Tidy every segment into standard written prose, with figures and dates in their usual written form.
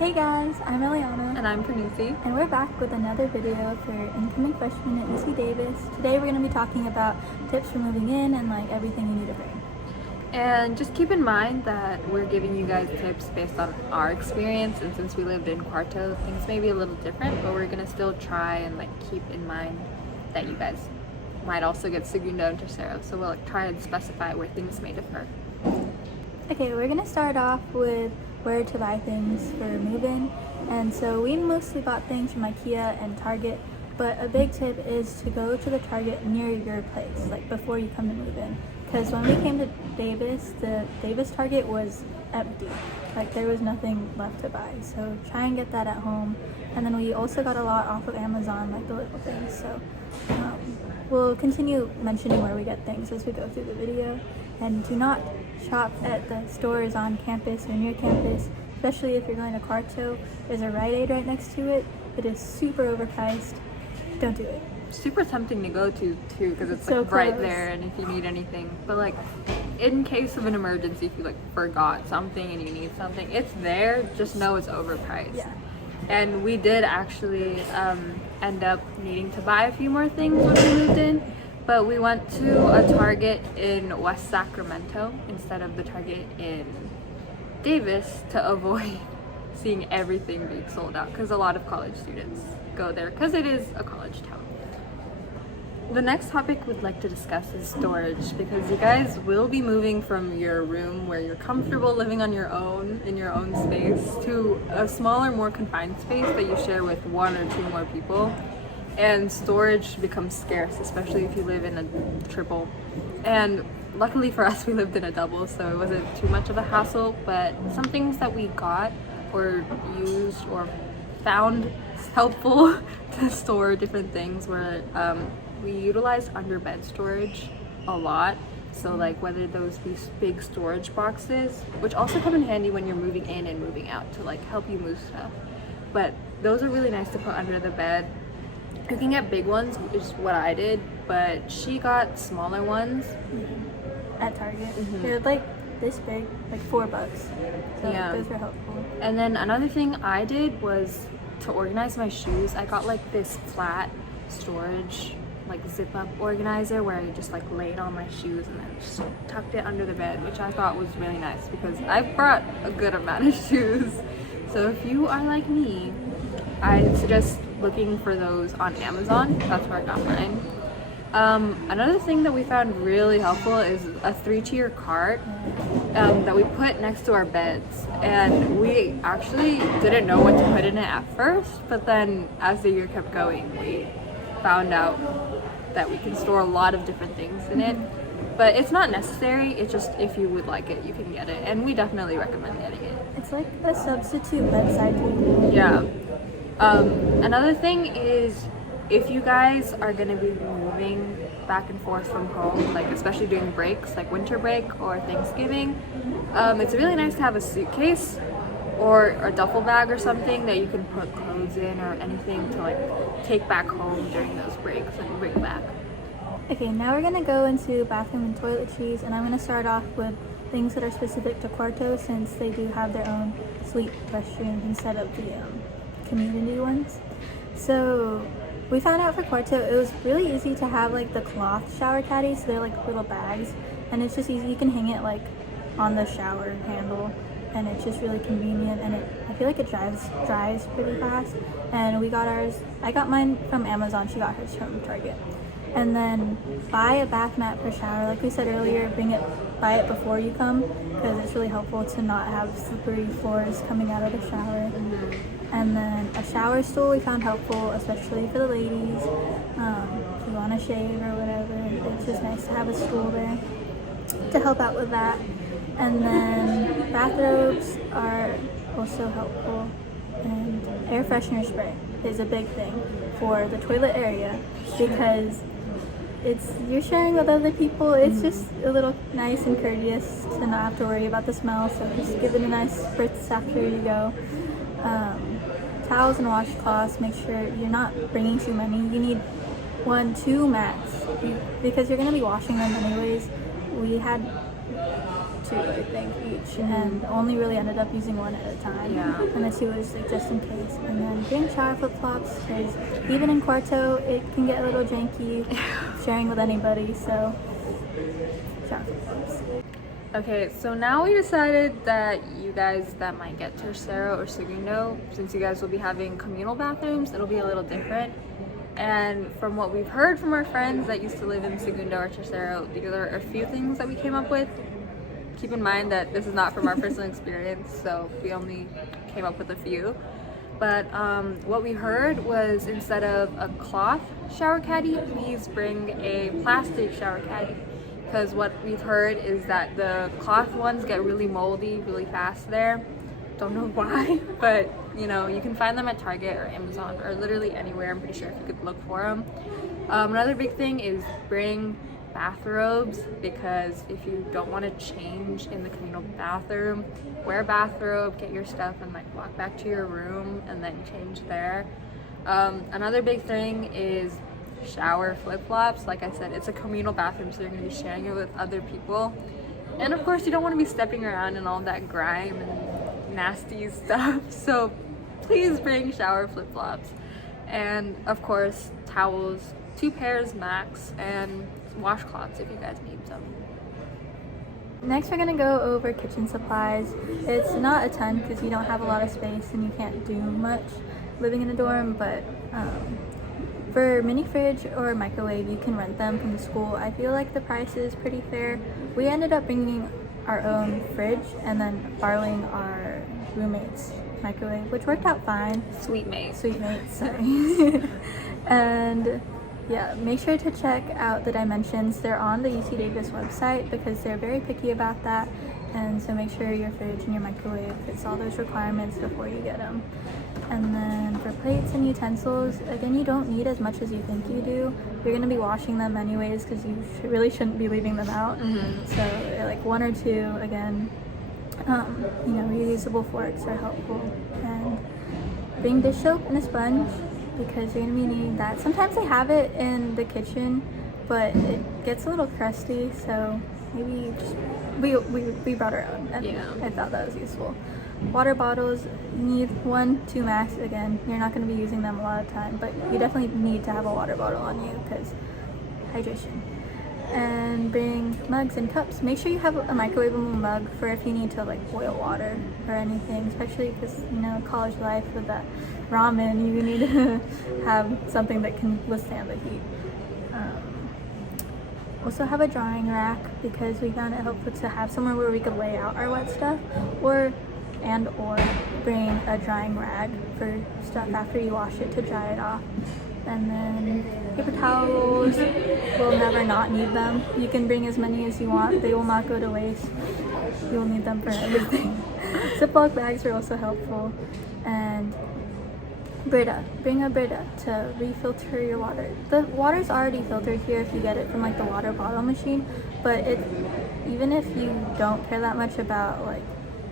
Hey guys, I'm Elianna. And I'm Pranuthi. And we're back with another video for incoming freshmen at UC Davis. Today we're going to be talking about tips for moving in and like everything you need to bring. And just keep in mind that we're giving you guys tips based on our experience, and since we lived in Cuarto, things may be a little different, but we're going to still try and keep in mind that you guys might also get segundo and tercero, so we'll try and specify where things may differ. Okay, we're going to start off with where to buy things for moving. And so we mostly bought things from IKEA and Target, but a big tip is to go to the Target near your place, like before you come to move in. Because when we came to Davis, the Davis Target was empty. Like there was nothing left to buy. So try and get that at home. And then we also got a lot off of Amazon, like the little things. So we'll continue mentioning where we get things as we go through the video. And do not shop at the stores on campus or near campus, especially if you're going to Cuarto. There's a Rite Aid right next to it. It is super overpriced. Don't do it. Super tempting to go to too, because it's so right close. there, and if you need anything, but in case of an emergency, if you forgot something and you need something, it's there, just know it's overpriced. Yeah. And we did actually end up needing to buy a few more things when we moved in, but we went to a Target in West Sacramento instead of the Target in Davis to avoid seeing everything being sold out, because a lot of college students go there because it is a college town. The next topic we'd like to discuss is storage, because you guys will be moving from your room where you're comfortable living on your own, in your own space, to a smaller, more confined space that you share with one or two more people. And storage becomes scarce, especially if you live in a triple. And luckily for us, we lived in a double, so it wasn't too much of a hassle, but some things that we got or used or found helpful to store different things were we utilized under bed storage a lot. So whether those be big storage boxes, which also come in handy when you're moving in and moving out to help you move stuff, but those are really nice to put under the bed. You can get big ones, which is what I did, but she got smaller ones At Target. They're this big, $4. So yeah, those were helpful. And then another thing I did was to organize my shoes. I got this flat storage zip up organizer where I just laid all my shoes and then just tucked it under the bed, which I thought was really nice because I brought a good amount of shoes. So if you are like me, I suggest looking for those on Amazon. That's where I got mine. Another thing that we found really helpful is a 3-tier cart that we put next to our beds, and we actually didn't know what to put in it at first, but then as the year kept going, we found out that we can store a lot of different things in it. But it's not necessary, it's just if you would like it, you can get it, and we definitely recommend getting it. It's like a substitute bedside table. Yeah. Another thing is, if you guys are going to be moving back and forth from home, especially during breaks, winter break or Thanksgiving, it's really nice to have a suitcase or a duffel bag or something that you can put clothes in or anything to take back home during those breaks and bring back. Okay, now we're gonna go into bathroom and toiletries, and I'm gonna start off with things that are specific to Cuarto, since they do have their own suite restrooms instead of the community ones. So we found out for Cuarto, it was really easy to have the cloth shower caddies. So they're little bags, and it's just easy. You can hang it on the shower handle, and it's just really convenient, and I feel it dries pretty fast. And we got ours, I got mine from Amazon, she got hers from Target. And then buy a bath mat per shower. Like we said earlier, buy it before you come, because it's really helpful to not have slippery floors coming out of the shower. And then a shower stool we found helpful, especially for the ladies. If you want to shave or whatever, it's just nice to have a stool there to help out with that. And then bathrobes are also helpful, and air freshener spray is a big thing for the toilet area, because you're sharing with other people. It's just a little nice and courteous to not have to worry about the smell, so just give it a nice spritz after you go. Towels and washcloths, make sure you're not bringing too many. You need 1-2 mats because you're going to be washing them anyways. We had two, I think, each, and only really ended up using one at a time. Yeah. And the two was like just in case. And then bring shower flip-flops, because even in quarto, it can get a little janky sharing with anybody, so shower flip-flops. Okay, so now we decided that you guys that might get tercero or segundo, since you guys will be having communal bathrooms, it'll be a little different. And from what we've heard from our friends that used to live in segundo or tercero, there are a few things that we came up with. Keep in mind that this is not from our personal experience, so we only came up with a few. But what we heard was, instead of a cloth shower caddy, please bring a plastic shower caddy. Because what we've heard is that the cloth ones get really moldy really fast there. Don't know why, but you know, you can find them at Target or Amazon or literally anywhere. I'm pretty sure if you could look for them. Another big thing is bring bathrobes, because if you don't want to change in the communal bathroom, wear a bathrobe, get your stuff, and like walk back to your room and then change there. Another big thing is shower flip-flops. Like I said, it's a communal bathroom, so you're going to be sharing it with other people, and of course you don't want to be stepping around in all that grime and nasty stuff, so please bring shower flip-flops. And of course towels, 2 pairs max, and washcloths if you guys need some. Next, we're gonna go over kitchen supplies. It's not a ton because you don't have a lot of space and you can't do much living in a dorm, but for mini fridge or microwave, you can rent them from the school. I feel like the price is pretty fair. We ended up bringing our own fridge and then borrowing our roommate's microwave, which worked out fine. Sweet mate, sorry. And yeah, make sure to check out the dimensions. They're on the UC Davis website because they're very picky about that. And so make sure your fridge and your microwave fits all those requirements before you get them. And then for plates and utensils, again, you don't need as much as you think you do. You're going to be washing them anyways because you really shouldn't be leaving them out. So like 1 or 2, again, you know, reusable forks are helpful. And bring dish soap and a sponge, because you're going to be needing that. Sometimes they have it in the kitchen, but it gets a little crusty, so maybe just, we brought our own, and yeah. I thought that was useful. Water bottles, need 1, 2 max. Again, you're not going to be using them a lot of time, but you definitely need to have a water bottle on you because hydration. And bring mugs and cups. Make sure you have a microwavable mug for if you need to like boil water or anything, especially because, you know, college life with that ramen, you need to have something that can withstand the heat. Also have a drying rack, because we found it helpful to have somewhere where we could lay out our wet stuff, or bring a drying rag for stuff after you wash it to dry it off. And then paper towels, we'll never not need them. You can bring as many as you want, they will not go to waste. You'll need them for everything. Ziploc bags are also helpful. And brita, bring a brita to refilter your water. The water's already filtered here if you get it from like the water bottle machine, but even if you don't care that much about like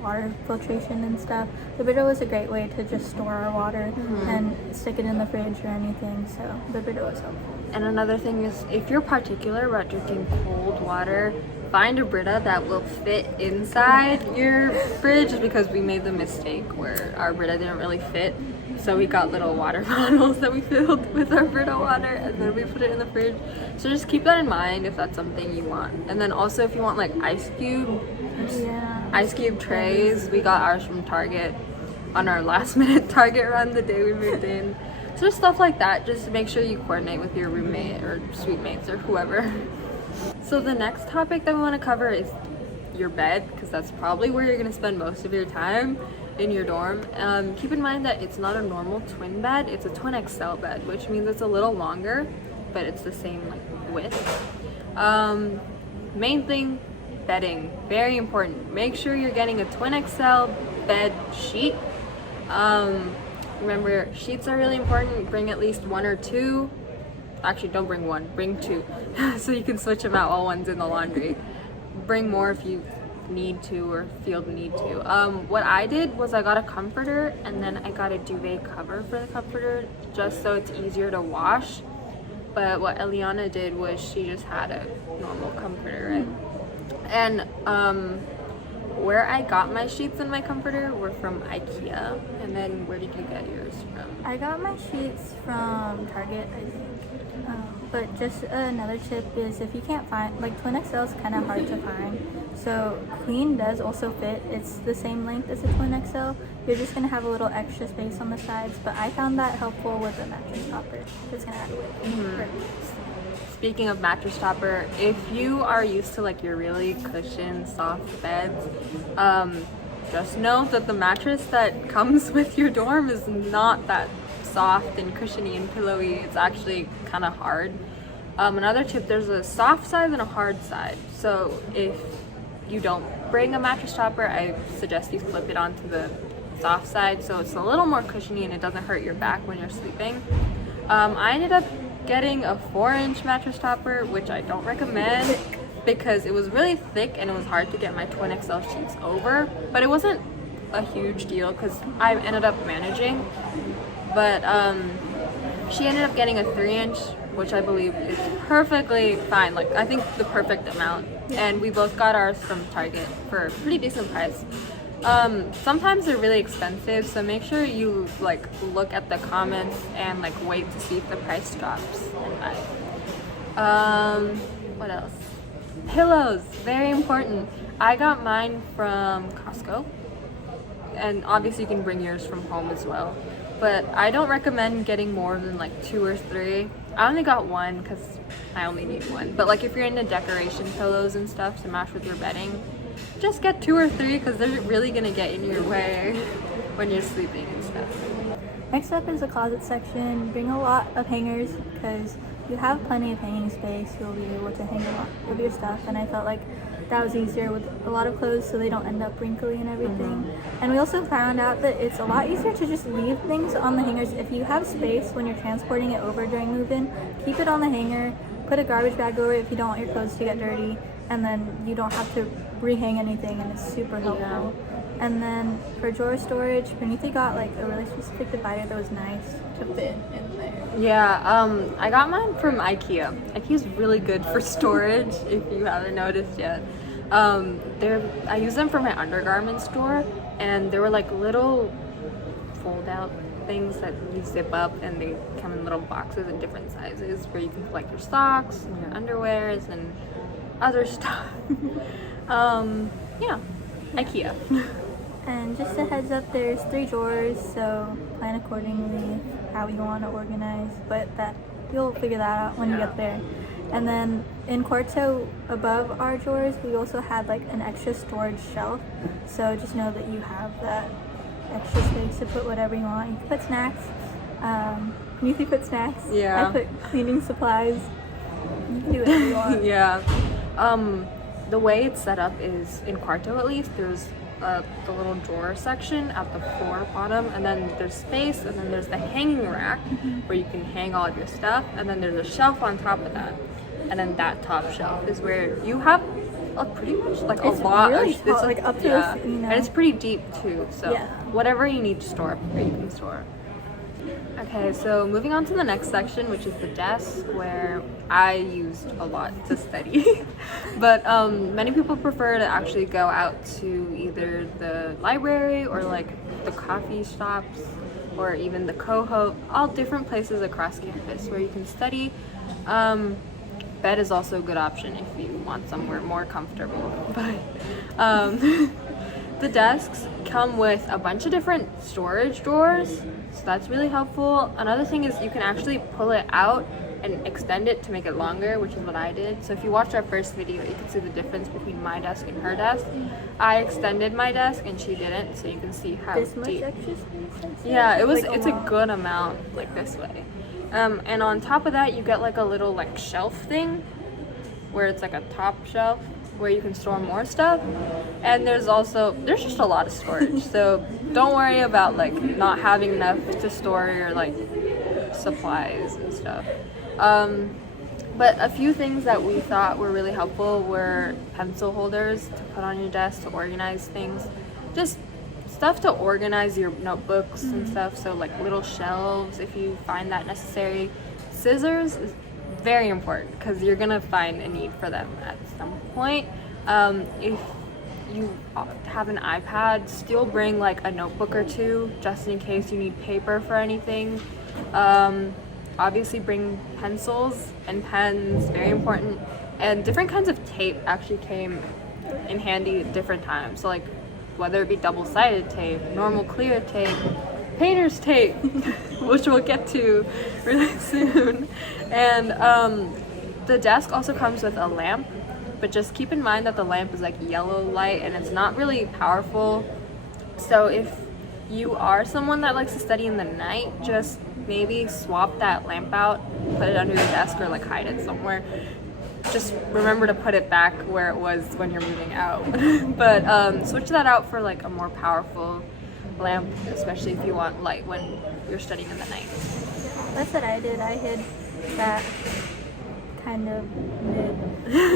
water filtration and stuff, the brita was a great way to just store our water and stick it in the fridge or anything, so the brita was helpful. And another thing is, if you're particular about drinking cold water, find a brita that will fit inside your fridge, because we made the mistake where our brita didn't really fit. So we got little water bottles that we filled with our brita water, and then we put it in the fridge. So just keep that in mind if that's something you want. And then also if you want like ice cube trays, we got ours from Target on our last minute Target run the day we moved in. So just stuff like that, just to make sure you coordinate with your roommate or suite mates or whoever. So the next topic that we want to cover is your bed, because that's probably where you're going to spend most of your time in your dorm. Keep in mind that it's not a normal twin bed, it's a twin XL bed, which means it's a little longer, but it's the same like width. Main thing, bedding, very important. Make sure you're getting a twin XL bed sheet. Remember, sheets are really important. Bring at least 1 or 2. Actually, don't bring 1, bring 2 so you can switch them out while one's in the laundry. Bring more if you need to or feel the need to. What I did was I got a comforter, and then I got a duvet cover for the comforter just so it's easier to wash. But what Elianna did was she just had a normal comforter, right? And where I got my sheets and my comforter were from IKEA. And then where did you get yours from? I got my sheets from Target, I think. But just another tip is if you can't find, like twin XL is kind of hard to find. So queen does also fit. It's the same length as a twin XL. You're just gonna have a little extra space on the sides. But I found that helpful with a mattress topper. It's gonna add weight. Speaking of mattress topper, if you are used to like your really cushioned, soft beds, just know that the mattress that comes with your dorm is not that soft and cushiony and pillowy. It's actually kind of hard. Another tip, there's a soft side and a hard side. So if you don't bring a mattress topper, I suggest you flip it onto the soft side so it's a little more cushiony and it doesn't hurt your back when you're sleeping. I ended up getting a 4-inch mattress topper, which I don't recommend because it was really thick and it was hard to get my twin XL sheets over, but it wasn't a huge deal because I ended up managing. But she ended up getting a 3-inch, which I believe is perfectly fine. Like, I think the perfect amount. And we both got ours from Target for a pretty decent price. Sometimes they're really expensive, so make sure you like look at the comments and like wait to see if the price drops and buy. What else? Pillows, very important. I got mine from Costco, and obviously you can bring yours from home as well. But I don't recommend getting more than like 2 or 3. I only got one because I only need one. But like if you're into decoration pillows and stuff to match with your bedding, just get 2 or 3 because they're really gonna get in your way when you're sleeping and stuff. Next up is the closet section. Bring a lot of hangers because you have plenty of hanging space. You'll be able to hang a lot of your stuff, and I felt like that was easier with a lot of clothes so they don't end up wrinkly and everything. And we also found out that it's a lot easier to just leave things on the hangers. If you have space when you're transporting it over during move-in, keep it on the hanger, put a garbage bag over it if you don't want your clothes to get dirty, and then you don't have to rehang anything, and it's super helpful. And then for drawer storage, Pranuthi got like a really specific divider that was nice to fit in there. Yeah, I got mine from IKEA. IKEA's really good for storage if you haven't noticed yet. I use them for my undergarment store, and they were like little fold-out things that you zip up, and they come in little boxes in different sizes where you can put like your socks and your underwears and other stuff. Yeah, IKEA. And just a heads up, there's 3 drawers, so plan accordingly how you want to organize, but that you'll figure that out when you get there. And then in Quarto, above our drawers, we also had like an extra storage shelf, so just know that you have that extra space to put whatever you want. You can put snacks, you can put snacks, Yeah. I put cleaning supplies, you can do whatever you want. Yeah. The way it's set up is, in Quarto at least, there's the little drawer section at the floor bottom, and then there's space, and then there's the hanging rack where you can hang all of your stuff, and then there's a shelf on top of that, and then that top shelf is where you have pretty much like It's a lot really of tall, like up to this, you know. and it's pretty deep too, so Yeah. whatever you need to store up here you can store. Okay, so moving on to the next section, which is the desk, where I used a lot to study. But many people prefer to actually go out to either the library or like the coffee shops or even the Coho, all different places across campus where you can study. Bed is also a good option if you want somewhere more comfortable. But the desks come with a bunch of different storage drawers, so that's really helpful. Another thing is you can actually pull it out and extend it to make it longer, which is what I did. So if you watched our first video, you can see the difference between my desk and her desk. I extended my desk and she didn't, so you can see how This much deep. extra space? Yeah, Like it's a lot. good amount, like this way. And on top of that, you get like a little like shelf thing where it's like a top shelf where you can store more stuff. And there's just a lot of storage. So don't worry about like not having enough to store your like supplies and stuff. But a few things that we thought were really helpful were pencil holders to put on your desk to organize things. Just stuff to organize your notebooks and stuff. So like little shelves if you find that necessary. Scissors is very important because you're gonna find a need for them at some point. If you have an iPad, still bring like a notebook or two just in case you need paper for anything. Obviously bring pencils and pens, very important. And different kinds of tape actually came in handy at different times. So like whether it be double-sided tape, normal clear tape, painter's tape, which we'll get to really soon. And the desk also comes with a lamp, but just keep in mind that the lamp is like yellow light and it's not really powerful. So if you are someone that likes to study in the night, just maybe swap that lamp out, put it under your desk, or like hide it somewhere. Just remember to put it back where it was when you're moving out. But switch that out for like a more powerful lamp, especially if you want light when you're studying in the night. That's what I did. I hid that kind of mid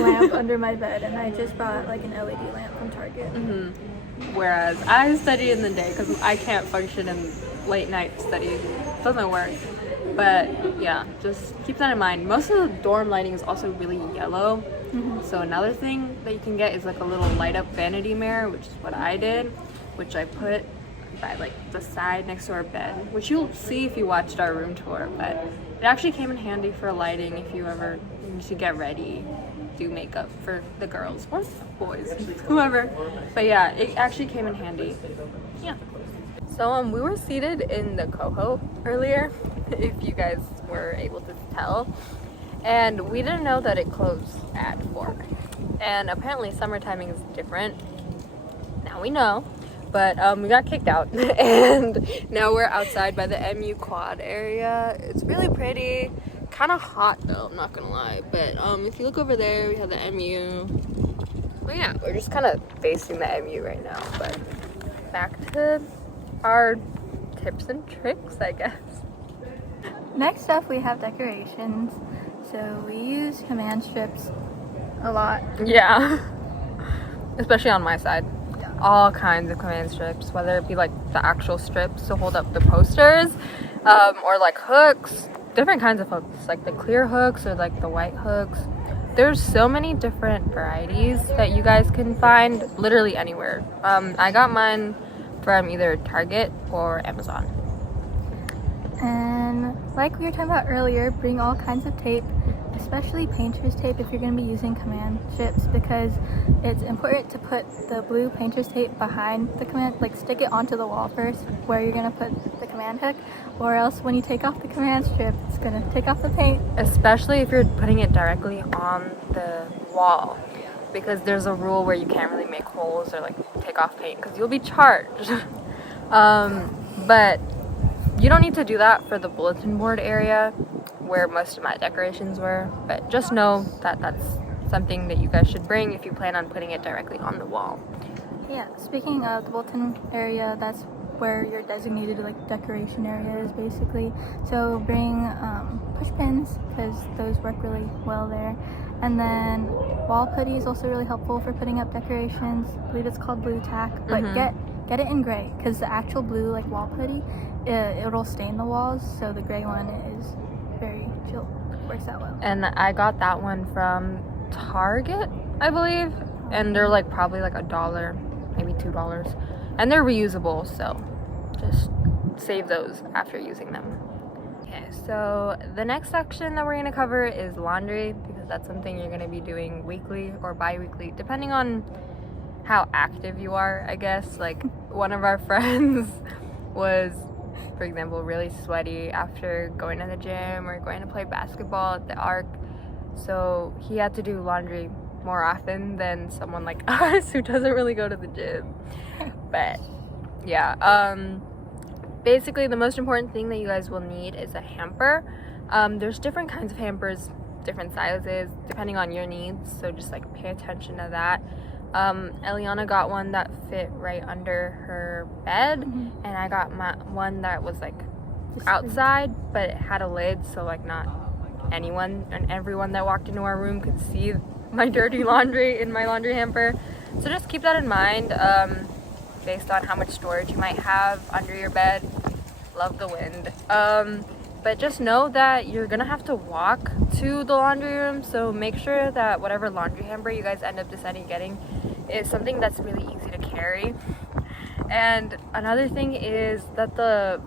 lamp under my bed, and I just bought like an LED lamp from Target. Whereas I study in the day because I can't function in late night study. It doesn't work. But yeah, just keep that in mind. Most of the dorm lighting is also really yellow. So another thing that you can get is like a little light up vanity mirror, which is what I did, which I put by like the side next to our bed, which you'll see if you watched our room tour. But it actually came in handy for lighting if you ever need to get ready, do makeup for the girls or boys, whoever. But yeah, it actually came in handy. Yeah. So we were seated in the coho earlier, if you guys were able to tell, and we didn't know that it closed at 4. And apparently summer timing is different. Now we know, but we got kicked out, and now we're outside by the MU quad area. It's really pretty, kind of hot though, I'm not gonna lie. But if you look over there, we have the MU. Well, yeah, we're just kind of facing the MU right now. But back to our tips and tricks, I guess. Next up, we have decorations. So we use command strips a lot. Yeah, especially on my side. All kinds of command strips, whether it be like the actual strips to hold up the posters, or like hooks, different kinds of hooks, like the clear hooks or like the white hooks. There's so many different varieties that you guys can find literally anywhere. I got mine from either Target or Amazon. And like we were talking about earlier, bring all kinds of tape, especially painter's tape if you're going to be using command strips, because it's important to put the blue painter's tape behind the command, like stick it onto the wall first where you're going to put the command hook, or else when you take off the command strip, it's going to take off the paint. Especially if you're putting it directly on the wall, because there's a rule where you can't really make holes or like take off paint because you'll be charged. But you don't need to do that for the bulletin board area where most of my decorations were, but just know that that's something that you guys should bring if you plan on putting it directly on the wall. Yeah, speaking of the bulletin area, that's where your designated like decoration area is basically. So bring push pins because those work really well there. And then wall putty is also really helpful for putting up decorations. I believe it's called blue tack, but get it in gray because the actual blue like wall putty, it'll stain the walls. So the gray one is very chill, works out well. And I got that one from Target, I believe, and they're like probably like $1, maybe $2, and they're reusable. So just save those after using them. Okay, so the next section that we're going to cover is laundry, because that's something you're going to be doing weekly or bi-weekly, depending on how active you are, I guess. Like one of our friends was, for example, really sweaty after going to the gym or going to play basketball at the Arc. So he had to do laundry more often than someone like us who doesn't really go to the gym. But yeah, basically the most important thing that you guys will need is a hamper. There's different kinds of hampers, different sizes, depending on your needs. So just like pay attention to that. Elianna got one that fit right under her bed, and I got one that was like outside, but it had a lid, so like not anyone and everyone that walked into our room could see my dirty laundry in my laundry hamper. So just keep that in mind, based on how much storage you might have under your bed. Love the wind. But just know that you're gonna have to walk to the laundry room, so make sure that whatever laundry hamper you guys end up deciding getting is something that's really easy to carry. And another thing is that the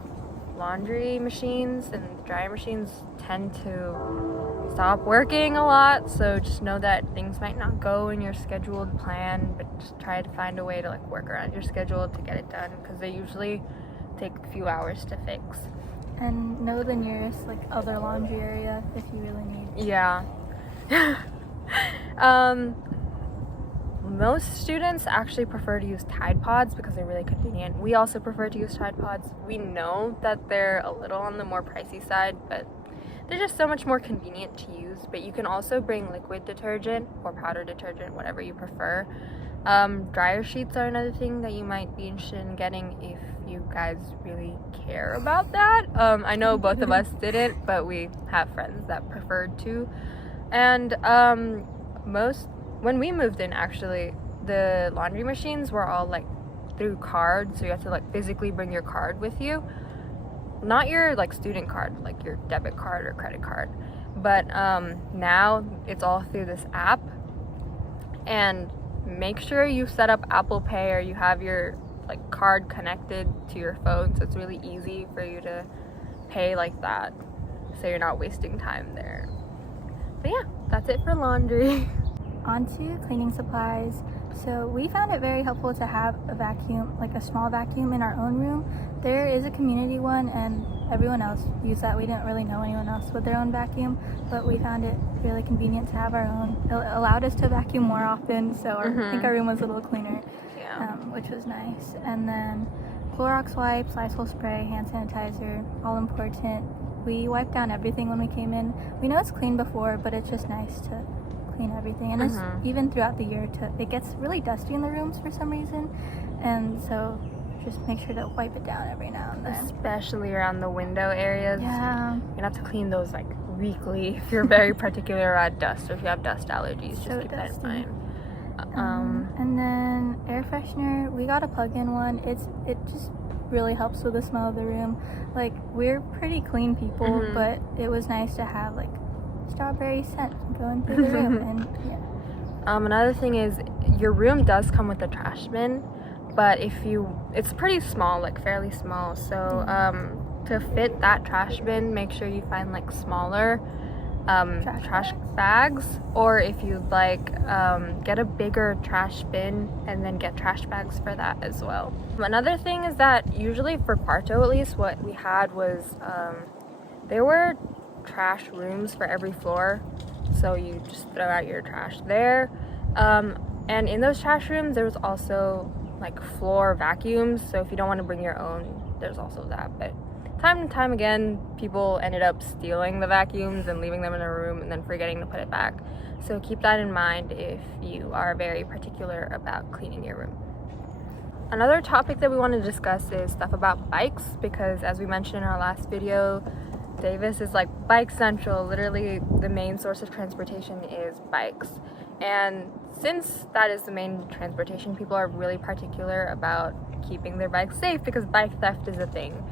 laundry machines and dryer machines tend to stop working a lot, so just know that things might not go in your scheduled plan, but just try to find a way to like work around your schedule to get it done, because they usually take a few hours to fix. And know the nearest like other laundry area if you really need. Yeah. Most students actually prefer to use Tide Pods because they're really convenient. We also prefer to use Tide Pods. We know that they're a little on the more pricey side, but they're just so much more convenient to use. But you can also bring liquid detergent or powder detergent, whatever you prefer. Dryer sheets are another thing that you might be interested in getting if you guys really care about that. I know both of us didn't, but we have friends that preferred to. And when we moved in, actually, the laundry machines were all like through card, so you have to like physically bring your card with you. Not your like student card, like your debit card or credit card. But now it's all through this app. And make sure you set up Apple Pay or you have your like card connected to your phone, so it's really easy for you to pay like that, so you're not wasting time there. But yeah, that's it for laundry. On to cleaning supplies. So we found it very helpful to have a vacuum, like a small vacuum in our own room. There is a community one and everyone else used that. We didn't really know anyone else with their own vacuum, but we found it really convenient to have our own. It allowed us to vacuum more often, so I think our room was a little cleaner, which was nice. And then Clorox wipes, Lysol spray, hand sanitizer, all important. We wiped down everything when we came in. We know it's clean before, but it's just nice to clean everything. And it's even throughout the year, it gets really dusty in the rooms for some reason, and so just make sure to wipe it down every now and then. Especially around the window areas. Yeah. You're gonna have to clean those like weekly if you're very particular about dust, or if you have dust allergies, just keep that in mind. And then air freshener, we got a plug-in one. It just really helps with the smell of the room. Like, we're pretty clean people, but it was nice to have like strawberry scent going through the room. And yeah. Another thing is your room does come with a trash bin, but it's pretty small, like fairly small, so to fit that trash bin, make sure you find like smaller trash bags, or if you'd like, get a bigger trash bin and then get trash bags for that as well. Another thing is that usually for Quarto, at least, what we had was there were trash rooms for every floor, so you just throw out your trash there, and in those trash rooms there was also like floor vacuums, so if you don't want to bring your own, there's also that. But time and time again, people ended up stealing the vacuums and leaving them in a room and then forgetting to put it back, so keep that in mind if you are very particular about cleaning your room. Another topic that we want to discuss is stuff about bikes, because as we mentioned in our last video, Davis is like bike central. Literally the main source of transportation is bikes, and since that is the main transportation, people are really particular about keeping their bikes safe because bike theft is a thing.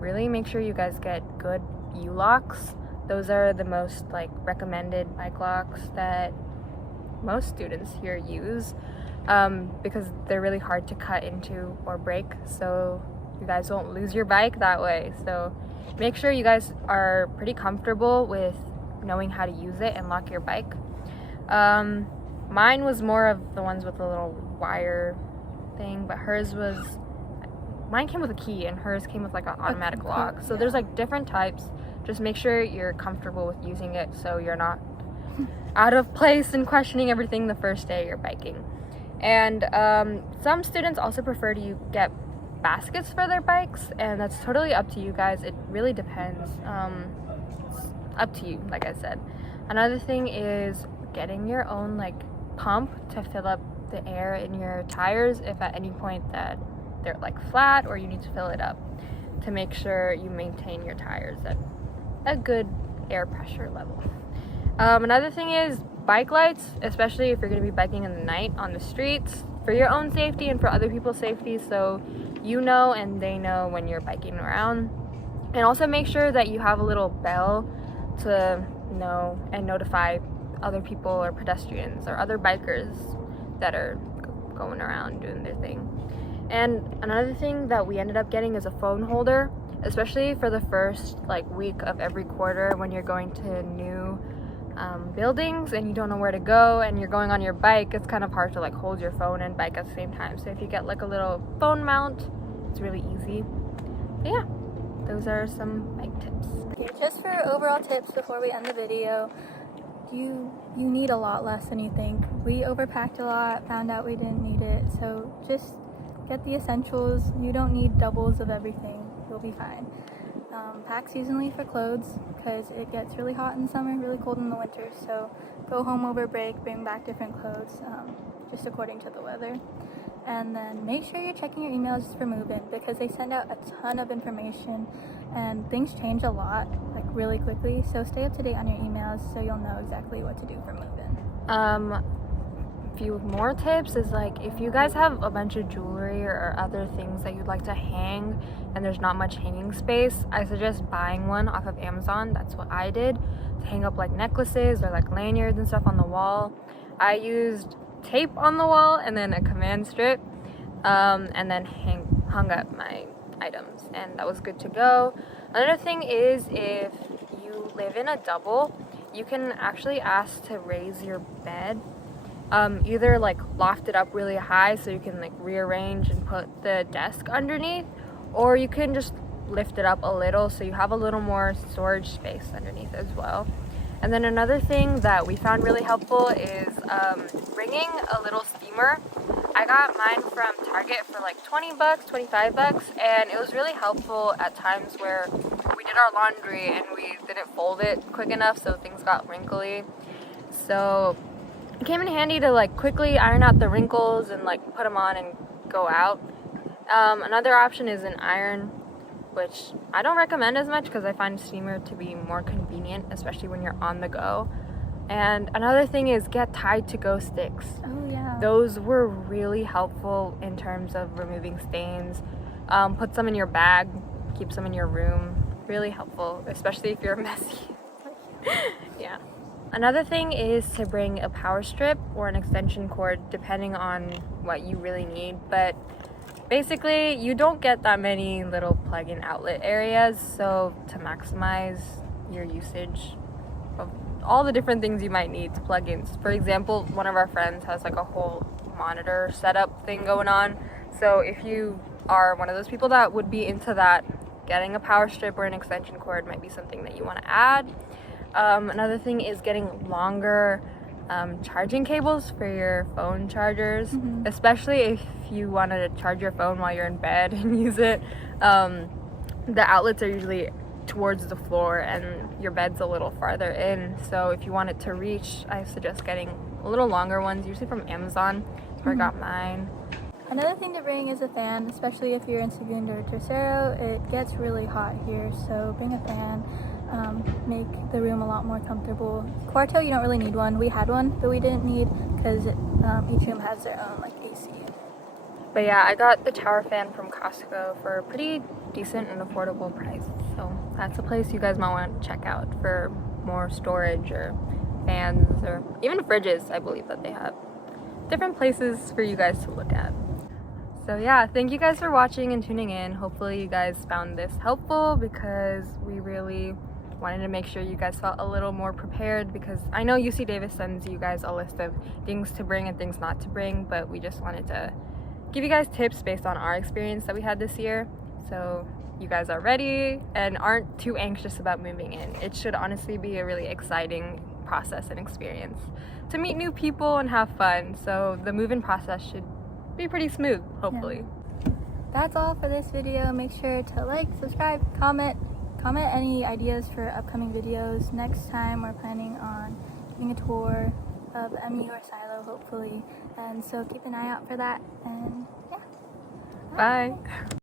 Really make sure you guys get good U-locks. Those are the most like recommended bike locks that most students here use, because they're really hard to cut into or break, so you guys won't lose your bike that way. So make sure you guys are pretty comfortable with knowing how to use it and lock your bike. Mine was more of the ones with the little wire thing, but mine came with a key and hers came with like an automatic lock. So there's like different types. Just make sure you're comfortable with using it so you're not out of place and questioning everything the first day you're biking. And some students also prefer to get baskets for their bikes, and that's totally up to you guys. It really depends. It's up to you, like I said. Another thing is getting your own like pump to fill up the air in your tires if at any point that they're like flat or you need to fill it up, to make sure you maintain your tires at a good air pressure level. Another thing is bike lights, especially if you're going to be biking in the night on the streets, for your own safety and for other people's safety, so you know and they know when you're biking around. And also make sure that you have a little bell to know and notify other people or pedestrians or other bikers that are going around doing their thing. And another thing that we ended up getting is a phone holder, especially for the first like week of every quarter when you're going to new buildings and you don't know where to go and you're going on your bike. It's kind of hard to like hold your phone and bike at the same time. So if you get like a little phone mount, it's really easy. But yeah, those are some bike tips. Okay, just for overall tips before we end the video, you need a lot less than you think. We overpacked a lot, found out we didn't need it, so just get the essentials. You don't need doubles of everything. You'll be fine. Pack seasonally for clothes because it gets really hot in the summer, really cold in the winter, so go home over break, bring back different clothes, just according to the weather. And then make sure you're checking your emails for move-in because they send out a ton of information and things change a lot, like really quickly, so stay up to date on your emails so you'll know exactly what to do for move-in. Few more tips is like if you guys have a bunch of jewelry or other things that you'd like to hang and there's not much hanging space, I suggest buying one off of Amazon. That's what I did to hang up like necklaces or like lanyards and stuff on the wall. I used tape on the wall and then a command strip and then hung up my items, and that was good to go. Another thing is if you live in a double, you can actually ask to raise your bed. Either like loft it up really high so you can like rearrange and put the desk underneath, or you can just lift it up a little so you have a little more storage space underneath as well. And then another thing that we found really helpful is bringing a little steamer. I got mine from Target for like 20 bucks, 25 bucks, and it was really helpful at times where we did our laundry and we didn't fold it quick enough so things got wrinkly. So it came in handy to like quickly iron out the wrinkles and like put them on and go out. Another option is an iron, which I don't recommend as much because I find steamer to be more convenient, especially when you're on the go. And another thing is get Tide to Go sticks. Oh yeah. Those were really helpful in terms of removing stains. Put some in your bag, keep some in your room. Really helpful, especially if you're messy. Yeah. Another thing is to bring a power strip or an extension cord depending on what you really need, but basically you don't get that many little plug-in outlet areas, so to maximize your usage of all the different things you might need to plug in. For example, one of our friends has like a whole monitor setup thing going on, so if you are one of those people that would be into that, getting a power strip or an extension cord might be something that you want to add. Another thing is getting longer charging cables for your phone chargers, especially if you want to charge your phone while you're in bed and use it. The outlets are usually towards the floor and your bed's a little farther in, so if you want it to reach, I suggest getting a little longer ones, usually from Amazon. That's where I got mine. Another thing to bring is a fan, especially if you're in Segundo or Tercero. It gets really hot here, so bring a fan. Make the room a lot more comfortable. Cuarto, you don't really need one. We had one that we didn't need because each room has their own like AC. But yeah, I got the tower fan from Costco for a pretty decent and affordable price. So that's a place you guys might want to check out for more storage or fans or even fridges. I believe that they have different places for you guys to look at. So yeah, thank you guys for watching and tuning in. Hopefully you guys found this helpful because we really wanted to make sure you guys felt a little more prepared, because I know UC Davis sends you guys a list of things to bring and things not to bring, but we just wanted to give you guys tips based on our experience that we had this year, so you guys are ready and aren't too anxious about moving in. It should honestly be a really exciting process and experience to meet new people and have fun, so the move-in process should be pretty smooth, hopefully. Yeah. That's all for this video. Make sure to like, subscribe, comment any ideas for upcoming videos. Next time we're planning on doing a tour of MU or Silo, hopefully, and so keep an eye out for that, and yeah. Bye.